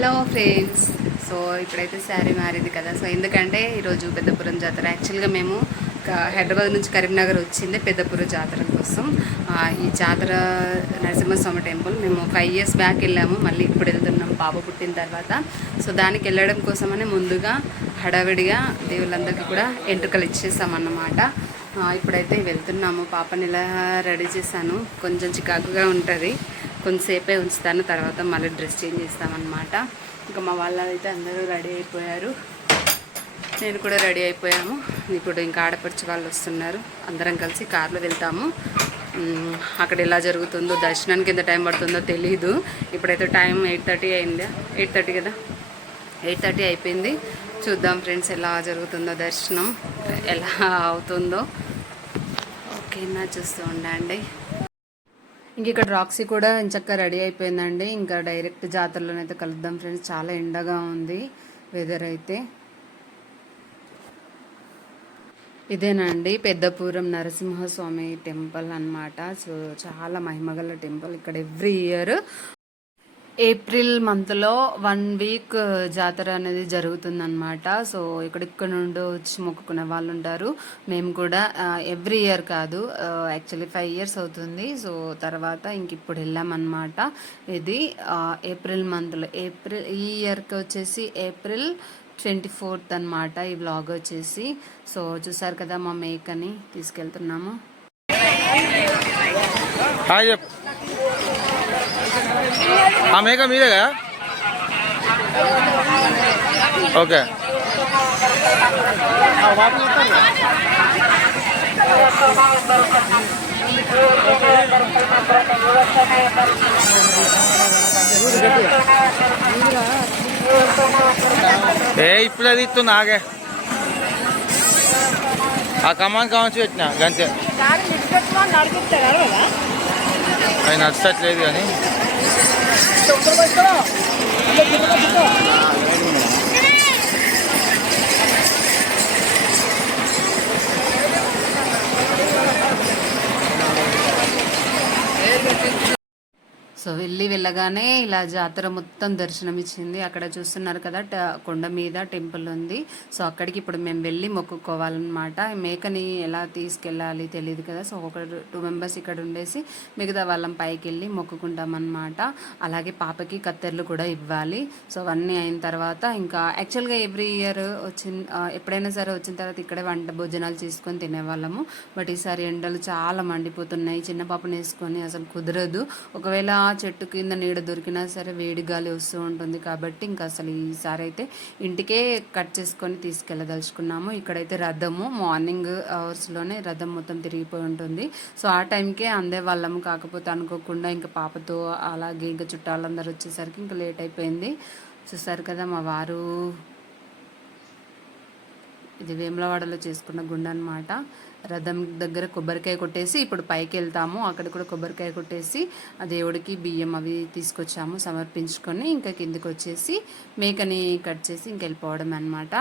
Hello friends. So ఇప్పుడైతే శారీ మారింది కదా. సో ఎందుకంటే ఈరోజు పెద్దపురం జాతర. యాక్చువల్గా మేము హైదరాబాద్ నుంచి కరీంనగర్ వచ్చింది పెద్దపురం జాతర కోసం. ఈ జాతర నరసింహస్వామి టెంపుల్. మేము ఫైవ్ ఇయర్స్ బ్యాక్ వెళ్ళాము. మళ్ళీ ఇప్పుడు వెళ్తున్నాం పాప పుట్టిన తర్వాత. సో దానికి వెళ్ళడం కోసమని ముందుగా హడావిడిగా దేవుళ్ళందరికీ కూడా ఎంట్రుకలు ఇచ్చేసామన్నమాట. ఇప్పుడైతే వెళ్తున్నాము. పాపని ఇలా రెడీ చేశాను. కొంచెం చికాకుగా ఉంటుంది. కొంతసేపే ఉంచుతాను తర్వాత మళ్ళీ డ్రెస్ చేంజ్ చేస్తామన్నమాట. ఇంకా మా వాళ్ళు అయితే అందరూ రెడీ అయిపోయారు. నేను కూడా రెడీ అయిపోయాము. ఇప్పుడు ఇంకా ఆడపడిచి వాళ్ళు వస్తున్నారు. అందరం కలిసి కార్లో వెళ్తాము. అక్కడ ఎలా జరుగుతుందో దర్శనానికి ఎంత టైం పడుతుందో తెలీదు. ఇప్పుడైతే టైం ఎయిట్ థర్టీ అయిందా? ఎయిట్ థర్టీ కదా? ఎయిట్ థర్టీ అయిపోయింది. చూద్దాం ఫ్రెండ్స్ ఎలా జరుగుతుందో దర్శనం ఎలా అవుతుందో. ఓకేనా? చూస్తూ ఉండండి. ఇంక ఇక్కడ రాక్సీ కూడా చక్కగా రెడీ అయిపోయిందండి. ఇంకా డైరెక్ట్ జాతరలోనైతే కలుద్దాం ఫ్రెండ్స్. చాలా ఎండగా ఉంది వెదర్ అయితే. ఇదేనండి పెద్దపురం నరసింహస్వామి టెంపుల్ అన్నమాట. సో చాలా మహిమగల టెంపుల్ ఇక్కడ ఎవ్రీ ఇయర్. ఏప్రిల్ మంత్లో వన్ వీక్ జాతర అనేది జరుగుతుందన్నమాట. సో ఇక్కడిక్కడ నుండి వచ్చి మొక్కుకునే వాళ్ళు ఉంటారు. మేము కూడా ఎవ్రీ ఇయర్ కాదు యాక్చువల్లీ ఫైవ్ ఇయర్స్ అవుతుంది. సో తర్వాత ఇంక ఇప్పుడు వెళ్ళామన్నమాట. ఇది ఏప్రిల్ మంత్లో ఏప్రిల్ ఈ ఇయర్కి వచ్చేసి ఏప్రిల్ ట్వంటీ ఫోర్త్ అనమాట ఈ వ్లాగ్ వచ్చేసి. సో చూసారు కదా మా మేకని తీసుకెళ్తున్నాము. హాయ్ చెప్పు. ఆ మేక మీదే కదా? ఓకే. ఏ ఇప్పుడే తీస్తున్నా ఆగే. ఆ కమాన్ కావచ్చు పెట్టిన గంతే. అది నచ్చట్లేదు కానీ. そこから行ったか。సో వెళ్ళి వెళ్ళగానే ఇలా జాతర మొత్తం దర్శనం ఇచ్చింది అక్కడ చూస్తున్నారు కదా కొండ మీద టెంపుల్ ఉంది. సో అక్కడికి ఇప్పుడు మేము వెళ్ళి మొక్కుకోవాలన్నమాట. మేకని ఎలా తీసుకెళ్ళాలి తెలియదు కదా సో ఒక టూ మెంబర్స్ ఇక్కడ ఉండేసి మిగతా వాళ్ళం పైకి వెళ్ళి మొక్కుకుంటామన్నమాట. అలాగే పాపకి కత్తెర్లు కూడా ఇవ్వాలి. సో అవన్నీ అయిన తర్వాత ఇంకా యాక్చువల్గా ఎవ్రీ ఇయర్ వచ్చిన ఎప్పుడైనా సరే వచ్చిన తర్వాత ఇక్కడే వంట భోజనాలు చేసుకొని తినేవాళ్ళము. బట్ ఈసారి ఎండలు చాలా మండిపోతున్నాయి. చిన్న పాపను వేసుకొని అసలు కుదరదు. ఒకవేళ చెట్టు కింద నీడ దొరికినా సరే వేడి గాలి వస్తూ ఉంటుంది కాబట్టి ఇంకా అసలు ఈసారి అయితే ఇంటికే కట్ చేసుకొని తీసుకెళ్ళదలుచుకున్నాము. ఇక్కడైతే రథము మార్నింగ్ అవర్స్లోనే రథం మొత్తం తిరిగిపోయి ఉంటుంది. సో ఆ టైంకే అందే వాళ్ళము కాకపోతే అనుకోకుండా ఇంకా పాపతో అలాగే ఇంకా చుట్టాలందరూ వచ్చేసరికి ఇంకా లేట్ అయిపోయింది. చూసారు కదా మా వారు ఇది వేములవాడలో చేసుకున్న గుండె అనమాట రథం దగ్గర కొబ్బరికాయ కొట్టేసి ఇప్పుడు పైకి వెళ్తాము. అక్కడ కూడా కొబ్బరికాయ కొట్టేసి ఆ దేవుడికి బియ్యం అవి తీసుకొచ్చాము సమర్పించుకొని ఇంకా కిందికి వచ్చేసి మేకని కట్ చేసి ఇంకెళ్ళిపోవడం అనమాట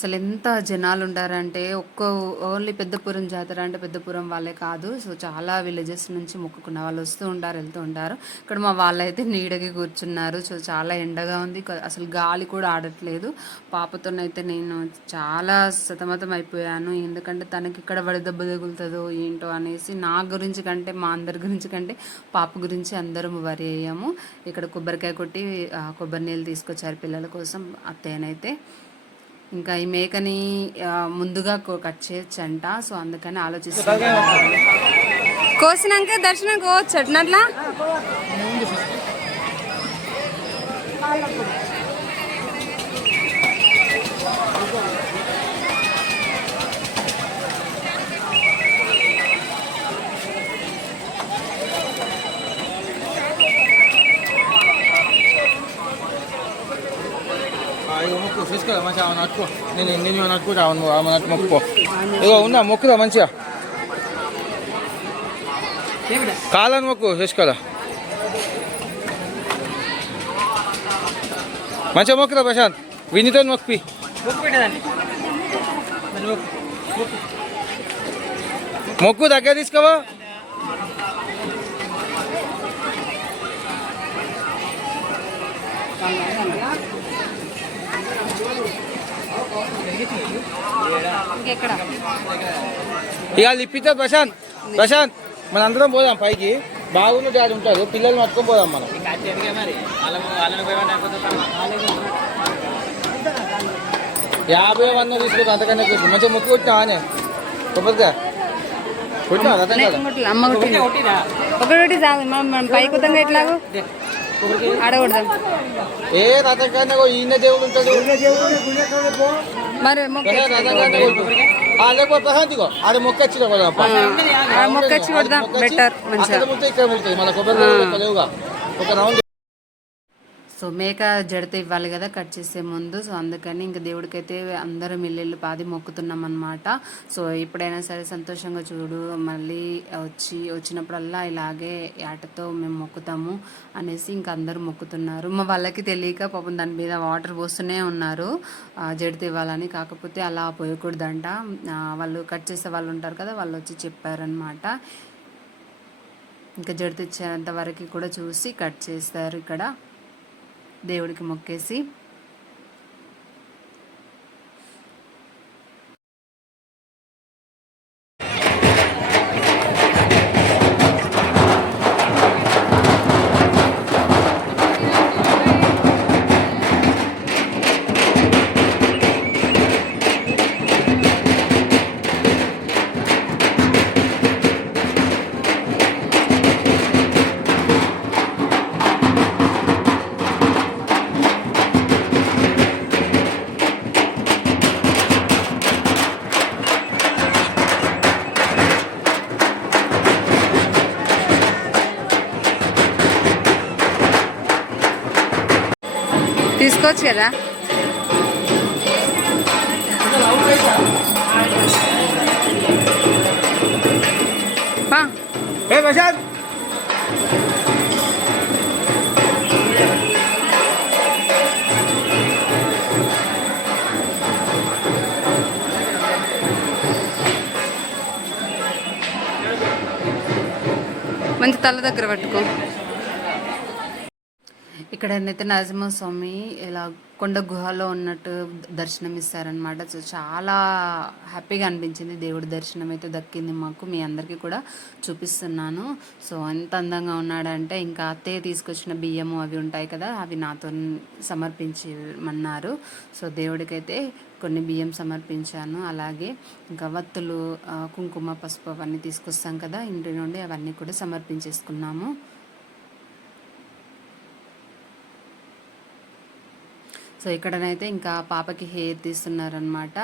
అసలు ఎంత జనాలు ఉంటారంటే ఒక్క ఓన్లీ పెద్దపురం జాతర అంటే పెద్దపురం వాళ్ళే కాదు. సో చాలా విలేజెస్ నుంచి మొక్కుకున్న వాళ్ళు వస్తూ ఉంటారు వెళ్తూ ఉంటారు. ఇక్కడ మా వాళ్ళైతే నీడకి కూర్చున్నారు. సో చాలా ఎండగా ఉంది. అసలు గాలి కూడా ఆడట్లేదు. పాపతోనైతే నేను చాలా సతమతం అయిపోయాను. ఎందుకంటే తనకి ఇక్కడ వడదెబ్బ తగులుతుందో ఏంటో అనేసి నా గురించి కంటే మా అందరి గురించి కంటే పాప గురించి అందరం వరి అయ్యాము. ఇక్కడ కొబ్బరికాయ కొట్టి కొబ్బరి నీళ్ళు తీసుకొచ్చారు పిల్లల కోసం అత్తయ్యనైతే. ఇంకా ఈ మేకని ముందుగా కట్ చేయొచ్చంట. సో అందుకని ఆలోచిస్తాను కోసినాక దర్శనం కోవచ్చు అట్లా చూసుకోదా మంచిగా ఆమె నట్టుకో నేను నేను నట్టుకుంటా అవును ఆమె నట్టు మొక్కుకో. ఇగో ఉందా? మొక్కుదా మంచిగా. కాలని మొక్కు చూసుకోదా మంచిగా మొక్కుదా ప్రశాంత్. వినితో మొక్కి. మొక్కు దగ్గర తీసుకోవా? ఇంకెక్కడ? ఇక ఇప్పితే ప్రశాంత్ ప్రశాంత్ మన అందరం పోదాం పైకి. బాగున్న డాడీ ఉంటారు పిల్లల్ని పట్టుకొని పోదాం మనం. యాభై వంద తీసుకుంటాం అంతకన్నా తీసుకుంటాం. మంచిగా మొక్కు కొట్టినా కొబ్బరిగా అమ్మ ఒకటి చాలు మనం మనం పైకి వద్దాం ఎట్లాగో? ఆడకూడదాం. ఏ రథం కన్నా ఈయన దేవుడు ఉంటాడు. మరి లేకపోతే ప్రశాంత్ ఇగో ఆడ మొక్క వచ్చి కొడదాం ఆ మొక్కచ్చి కొడదాం బెటర్ మంచిగా. ఇక్కడ మన కొబ్బరి ఒక రౌండ్ సో మేక జడితే ఇవ్వాలి కదా కట్ చేసే ముందు. సో అందుకని ఇంకా దేవుడికైతే అందరం ఇల్లు పాది మొక్కుతున్నాం అనమాట సో ఎప్పుడైనా సరే సంతోషంగా చూడు మళ్ళీ వచ్చి వచ్చినప్పుడల్లా ఇలాగే ఆటతో మేము మొక్కుతాము అనేసి ఇంకా అందరూ మొక్కుతున్నారు. మా వాళ్ళకి తెలియక పాపం దాని మీద వాటర్ పోస్తూనే ఉన్నారు. జడితే ఇవ్వాలని. కాకపోతే అలా పోయకూడదంట. వాళ్ళు కట్ చేసే వాళ్ళు ఉంటారు కదా వాళ్ళు వచ్చి చెప్పారనమాట ఇంకా జడితే ఇచ్చేంత వరకు కూడా చూసి కట్ చేస్తారు ఇక్కడ. దేవుడికి మొక్కేసి తీసుకోవచ్చు కదా? మంచి తల దగ్గర పట్టుకో. ఇక్కడ అయితే నరసింహస్వామి ఇలా కొండ గుహలో ఉన్నట్టు దర్శనం ఇస్తారనమాట సో చాలా హ్యాపీగా అనిపించింది. దేవుడి దర్శనం అయితే దక్కింది మాకు. మీ అందరికీ కూడా చూపిస్తున్నాను. సో ఎంత అందంగా ఉన్నాడంటే ఇంకా అత్తయ్య తీసుకొచ్చిన బియ్యము అవి ఉంటాయి కదా అవి నాతో సమర్పించమన్నారు. సో దేవుడికైతే కొన్ని బియ్యం సమర్పించాను. అలాగే ఇంకా వత్తులు కుంకుమ పసుపు అవన్నీ తీసుకొస్తాం కదా ఇంటి నుండి అవన్నీ కూడా సమర్పించేసుకున్నాము. సో ఇక్కడనైతే ఇంకా పాపకి హెయిర్ తీస్తున్నారనమాట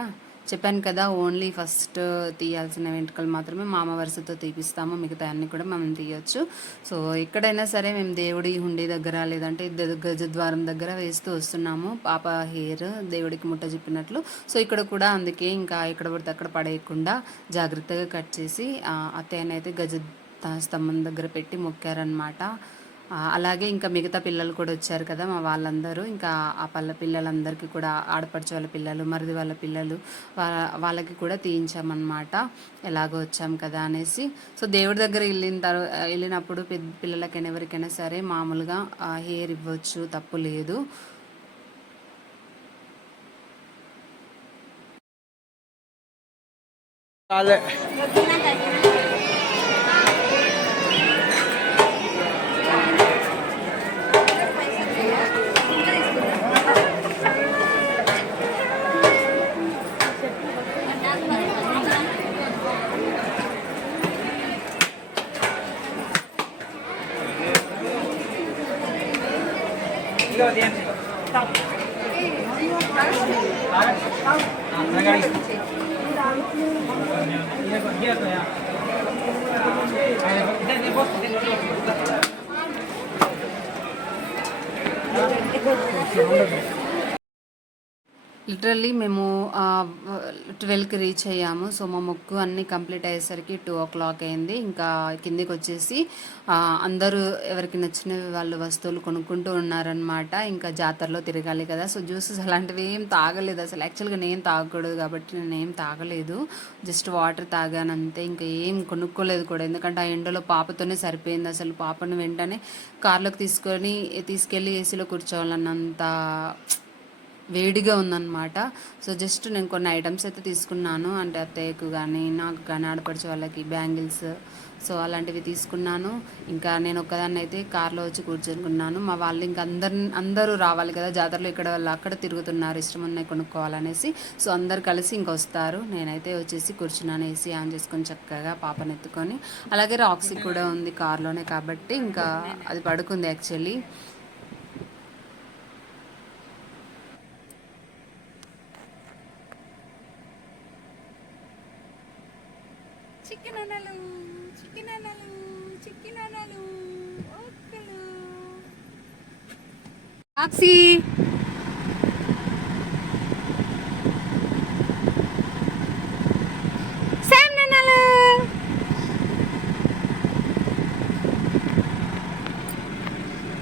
చెప్పాను కదా ఓన్లీ ఫస్ట్ తీయాల్సిన వెంట్రుకలు మాత్రమే మామ వరుసతో తీపిస్తాము. మిగతా అన్ని కూడా మనం తీయొచ్చు. సో ఎక్కడైనా సరే మేము దేవుడి హుండీ దగ్గర లేదంటే గజద్వారం దగ్గర వేస్తూ వస్తున్నాము. పాప హెయిర్ దేవుడికి ముట్ట చెప్పినట్లు. సో ఇక్కడ కూడా అందుకే ఇంకా ఎక్కడ పడితే అక్కడ పడేయకుండా జాగ్రత్తగా కట్ చేసి అత్తయ్యనైతే గజ స్తంభం దగ్గర పెట్టి మొక్కారనమాట అలాగే ఇంకా మిగతా పిల్లలు కూడా వచ్చారు కదా మా వాళ్ళందరూ. ఇంకా ఆ పల్ల పిల్లలందరికీ కూడా ఆడపడిచే వాళ్ళ పిల్లలు మరిది వాళ్ళ పిల్లలు వాళ్ళకి కూడా తీయించామన్నమాట. ఎలాగో వచ్చాం కదా అనేసి. సో దేవుడి దగ్గర వెళ్ళిన తర్వాత వెళ్ళినప్పుడు పెద్ద పిల్లలకైనా ఎవరికైనా సరే మామూలుగా హెయిర్ ఇవ్వచ్చు తప్పు లేదు. చాలే లిటరల్లీ మేము ట్వెల్వ్కి రీచ్ అయ్యాము. సో మా మొక్కు అన్నీ కంప్లీట్ అయ్యేసరికి టూ ఓ క్లాక్ అయింది. ఇంకా కిందికి వచ్చేసి అందరూ ఎవరికి నచ్చినవి వాళ్ళు వస్తువులు కొనుక్కుంటూ ఉన్నారనమాట ఇంకా జాతరలో తిరగాలి కదా. సో జ్యూసెస్ అలాంటివి ఏం తాగలేదు అసలు. యాక్చువల్గా నేను తాగకూడదు కాబట్టి నేను ఏం తాగలేదు. జస్ట్ వాటర్ తాగాను అంతే ఇంకా ఏం కొనుక్కోలేదు కూడా. ఎందుకంటే ఆ ఎండలో పాపతోనే సరిపోయింది అసలు. పాపను వెంటనే కార్లోకి తీసుకొని తీసుకెళ్ళి ఏసీలో కూర్చోవాలన్నంత వేడిగా ఉందన్నమాట. సో జస్ట్ నేను కొన్ని ఐటమ్స్ అయితే తీసుకున్నాను. అంటే అత్తయ్యకు కానీ నాకు కానీ ఆడపడిచే వాళ్ళకి బ్యాంగిల్స్. సో అలాంటివి తీసుకున్నాను. ఇంకా నేను ఒక్కదాన్ని అయితే కార్లో వచ్చి కూర్చునుకున్నాను. మా వాళ్ళు ఇంకా అందరు అందరూ రావాలి కదా జాతరలో ఇక్కడ వాళ్ళు అక్కడ తిరుగుతున్నారు ఇష్టం ఉన్నాయి కొనుక్కోవాలనేసి. సో అందరు కలిసి ఇంక వస్తారు. నేనైతే వచ్చేసి కూర్చున్నాను ఏసీ ఆన్ చేసుకొని చక్కగా పాపను ఎత్తుకొని. అలాగే రాక్సీ కూడా ఉంది కార్లోనే కాబట్టి ఇంకా అది పడుకుంది యాక్చువల్లీ. చికెన్ అనలు చికెన్ అనలు చికెన్ అనలు ఓకలు ఆక్సి శామ్ నానాలు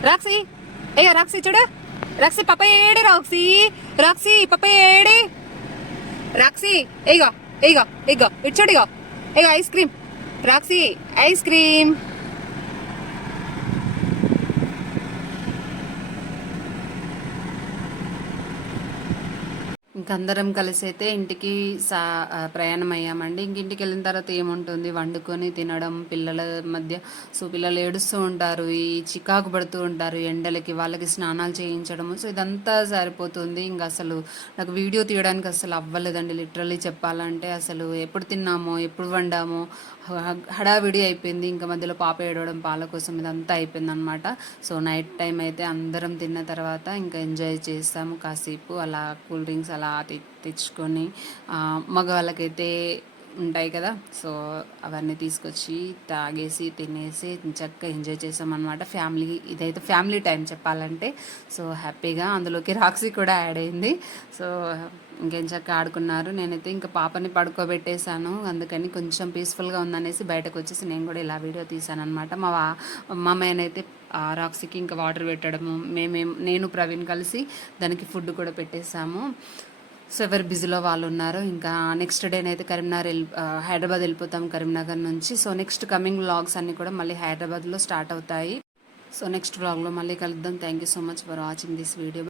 రాక్సీ చూడు. రాక్సి పప్ప ఏడి రాక్సి. రాక్సి పప్ప ఏడి. రాక్సి ఇగో ఇగో ఇగో ఇటు ఇగో. ఇగో ice cream Roxy ice cream ఇంకందరం కలిసి అయితే ఇంటికి సా ప్రయాణం అయ్యామండి ఇంక ఇంటికి వెళ్ళిన తర్వాత ఏముంటుంది? వండుకొని తినడం పిల్లల మధ్య సో పిల్లలు ఏడుస్తూ ఉంటారు ఈ చికాకు పడుతూ ఉంటారు ఎండలకి వాళ్ళకి స్నానాలు చేయించడము. సో ఇదంతా సరిపోతుంది. ఇంకా అసలు నాకు వీడియో తీయడానికి అసలు అవ్వలేదండి. లిటరల్లీ చెప్పాలంటే అసలు ఎప్పుడు తిన్నామో ఎప్పుడు వండామో హడావిడి అయిపోయింది. ఇంకా మధ్యలో పాప ఏడవడం పాల కోసం ఇదంతా అయిపోయింది అనమాట సో నైట్ టైం అయితే అందరం తిన్న తర్వాత ఇంకా ఎంజాయ్ చేస్తాము కాసేపు అలా కూల్ డ్రింక్స్ అలా తెచ్చుకొని మగవాళ్ళకైతే ఉంటాయి కదా. సో అవన్నీ తీసుకొచ్చి తాగేసి తినేసి చక్కగా ఎంజాయ్ చేసాం అనమాట ఫ్యామిలీ ఇదైతే ఫ్యామిలీ టైం చెప్పాలంటే. సో హ్యాపీగా అందులోకి రాక్సీ కూడా యాడ్ అయింది. సో ఇంకేం చక్క ఆడుకున్నారు. నేనైతే ఇంకా పాపని పడుకోబెట్టేశాను. అందుకని కొంచెం పీస్ఫుల్గా ఉందనేసి బయటకు వచ్చేసి నేను కూడా ఇలా వీడియో తీశాను అనమాట మా మామయ్యనైతే మా ఆ రాక్సీకి ఇంకా వాటర్ పెట్టడము మేమేం నేను ప్రవీణ్ కలిసి దానికి ఫుడ్ కూడా పెట్టేశాము. సో ఎవరు బిజీలో వాళ్ళు ఉన్నారు. ఇంకా నెక్స్ట్ డే అయితే కరీంనగర్ వెళ్ళి హైదరాబాద్ వెళ్ళిపోతాం కరీంనగర్ నుంచి. సో నెక్స్ట్ కమింగ్ వ్లాగ్స్ అన్నీ కూడా మళ్ళీ హైదరాబాద్లో స్టార్ట్ అవుతాయి. సో నెక్స్ట్ వ్లాగ్లో మళ్ళీ కలుద్దాం. Thank you so much for watching this video